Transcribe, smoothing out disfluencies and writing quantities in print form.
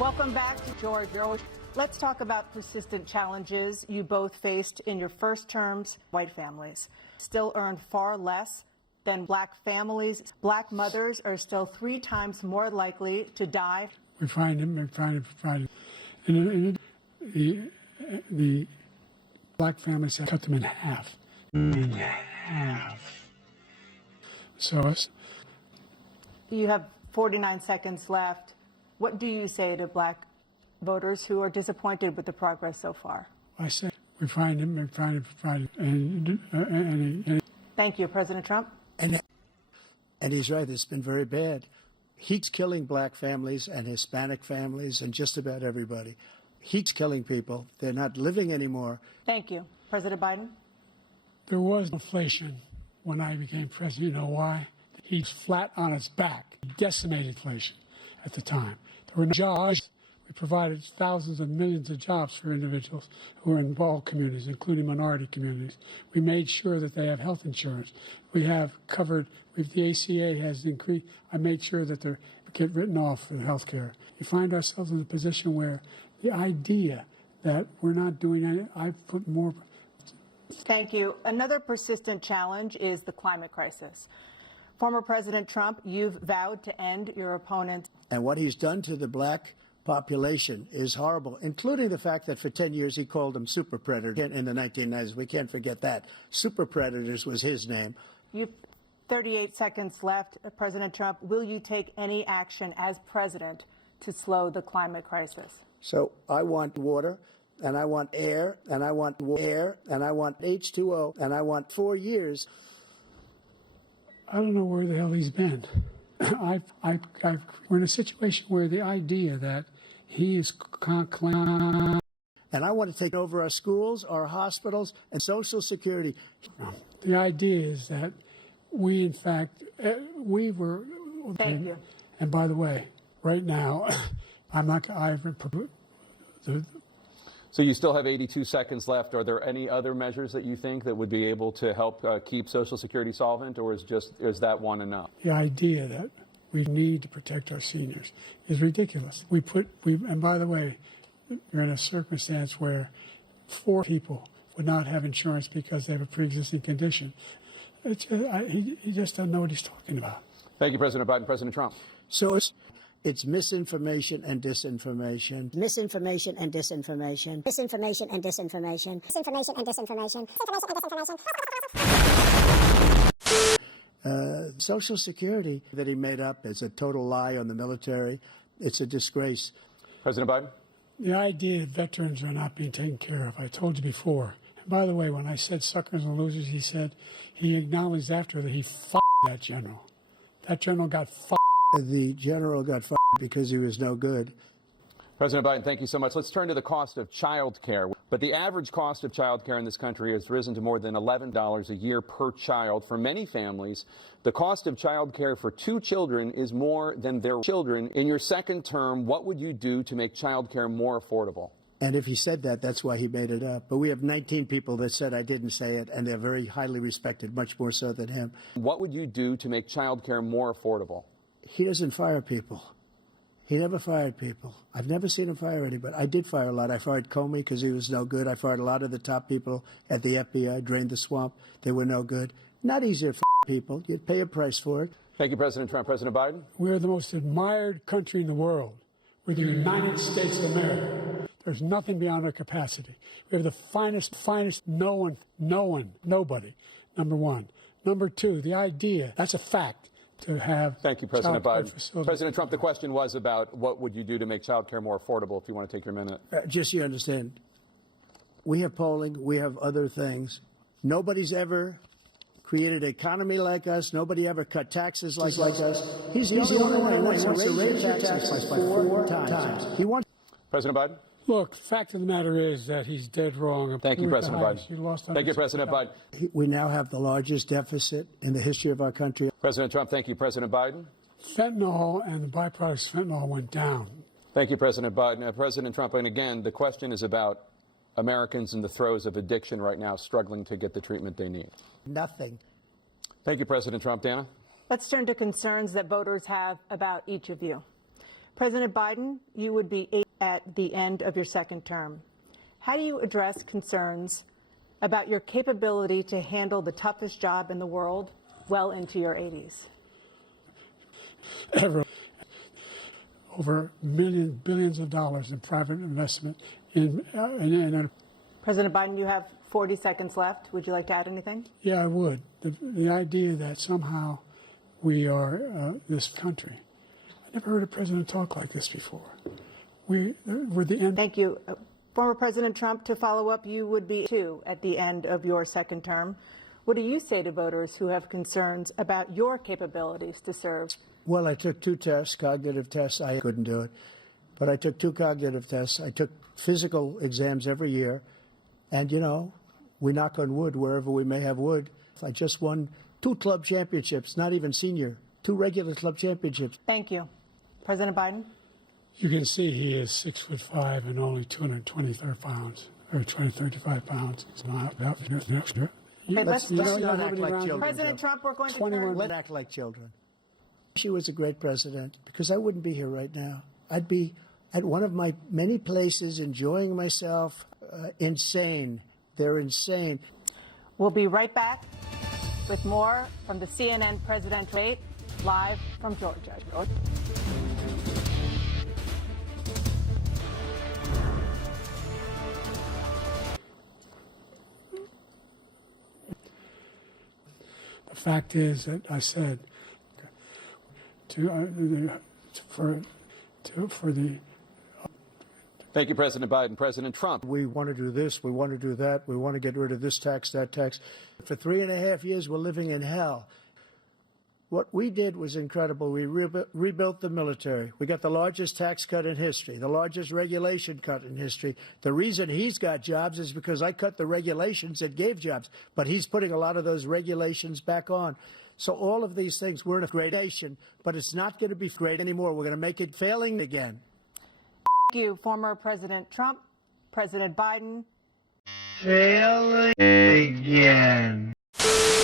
Welcome back to Georgia. Let's talk about persistent challenges you both faced in your first terms. White families still earn far less than black families. Black mothers are still 3 times more likely to die. We find it. And the black families have cut them in half. In half. So you have 49 seconds left. What do you say to black voters who are disappointed with the progress so far? I say we find him. Thank you, President Trump. And he's right. It's been very bad. He's killing black families and Hispanic families and just about everybody. He's killing people. They're not living anymore. Thank you, President Biden. There was inflation when I became president. You know why? He's flat on its back. He decimated inflation at the time. There were no jobs. We provided thousands of millions of jobs for individuals who are in all communities, including minority communities. We made sure that they have health insurance. We have covered, if the ACA has increased, I made sure that they get written off for health care. You find ourselves in a position where the idea that we're not doing anything, I've put more. Thank you. Another persistent challenge is the climate crisis. Former President Trump, you've vowed to end your opponent's. And what he's done to the black population is horrible, including the fact that for 10 years he called them super predators in the 1990s. We can't forget that. Super predators was his name. You've 38 seconds left. President Trump, will you take any action as president to slow the climate crisis? So I want water, and I want air, and I want air, and I want H2O, and I want 4 years. I don't know where the hell he's been. We're in a situation where the idea that he is and I want to take over our schools, our hospitals, and Social Security. The idea is that we, in fact, we were. Thank you. And by the way, right now, I'm not. So you still have 82 seconds left. Are there any other measures that you think that would be able to help keep Social Security solvent, or is that one enough? The idea that we need to protect our seniors is ridiculous. And by the way, you're in a circumstance where 4 people would not have insurance because they have a pre-existing condition. He just doesn't know what he's talking about. Thank you, President Biden. President Trump. So it's misinformation and disinformation. Misinformation and disinformation. Misinformation and disinformation. Misinformation and disinformation. Misinformation and disinformation. Social Security that he made up is a total lie on the military. It's a disgrace. President Biden. The idea that veterans are not being taken care of, I told you before. And by the way, when I said suckers and losers, he acknowledged after that he f***ed that general. That general got f***ed. The general got f***ed because he was no good. President Biden, thank you so much. Let's turn to the cost of child care. But the average cost of child care in this country has risen to more than $11 a year per child. For many families, the cost of child care for 2 children is more than their children. In your second term, what would you do to make child care more affordable? And if he said that, that's why he made it up. But we have 19 people that said I didn't say it, and they're very highly respected, much more so than him. What would you do to make child care more affordable? He doesn't fire people. He never fired people. I've never seen him fire anybody. I did fire a lot. I fired Comey because he was no good. I fired a lot of the top people at the FBI, drained the swamp. They were no good. Not easy to fire people. You'd pay a price for it. Thank you, President Trump. President Biden? We're the most admired country in the world. We're the United States of America. There's nothing beyond our capacity. We have the finest, nobody, number one. Number 2, the idea, that's a fact. To have. Thank you, President Biden. President Trump, the question was about what would you do to make child care more affordable, if you want to take your minute. Just so you understand, we have polling, we have other things. Nobody's ever created an economy like us. Nobody ever cut taxes like us. He's the only one who wants to raise your taxes by 4 times. He wants. President Biden? Look, fact of the matter is that he's dead wrong. Thank you, President Biden. Thank you, President Biden. We now have the largest deficit in the history of our country. President Trump, thank you, President Biden. Fentanyl and the byproducts of fentanyl went down. Thank you, President Biden. President Trump, and again, the question is about Americans in the throes of addiction right now, struggling to get the treatment they need. Nothing. Thank you, President Trump. Dana? Let's turn to concerns that voters have about each of you. President Biden, you would be 80 at the end of your second term. How do you address concerns about your capability to handle the toughest job in the world well into your 80s? Ever. Over billions of dollars in private investment in President Biden, you have 40 seconds left. Would you like to add anything? Yeah, I would. The idea that somehow we are this country. I never heard a president talk like this before. We're the end. Thank you. Former President Trump, to follow up, you would be 2 at the end of your second term. What do you say to voters who have concerns about your capabilities to serve? Well, I took 2 tests, cognitive tests. I couldn't do it. But I took 2 cognitive tests. I took physical exams every year. And, you know, we knock on wood wherever we may have wood. I just won 2 club championships, not even senior, 2 regular club championships. Thank you. President Biden? You can see he is 6'5" and only 225 pounds, or 235 pounds. It's not Let's not act like children. President Trump, we're going to 21. turn. Let's act like children. She was a great president because I wouldn't be here right now. I'd be at one of my many places enjoying myself. Insane. They're insane. We'll be right back with more from the CNN Presidential Debate, live from Georgia. The fact is that I said for the. Thank you, President Biden. President Trump. We want to do this. We want to do that. We want to get rid of this tax, that tax. For 3.5 years, we're living in hell. What we did was incredible. We rebuilt the military. We got the largest tax cut in history, the largest regulation cut in history. The reason he's got jobs is because I cut the regulations that gave jobs. But he's putting a lot of those regulations back on. So all of these things, we're in a great nation, but it's not going to be great anymore. We're going to make it failing again. Thank you, former President Trump, President Biden. Failing again.